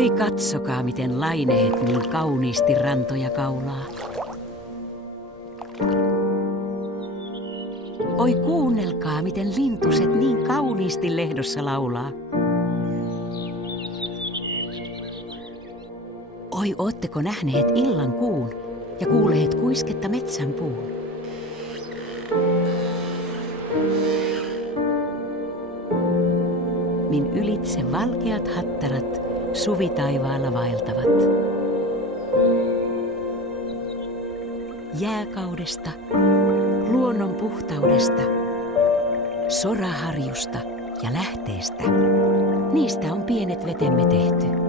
Oi katsokaa, miten laineet niin kauniisti rantoja kaulaa. Oi kuunnelkaa, miten lintuset niin kauniisti lehdossa laulaa. Oi ootteko nähneet illan kuun ja kuulleet kuisketta metsän puun? Min ylitse valkeat hattarat suvitaivaalla vaeltavat. Jääkaudesta, luonnon puhtaudesta, soraharjusta ja lähteestä. Niistä on pienet vetemme tehty.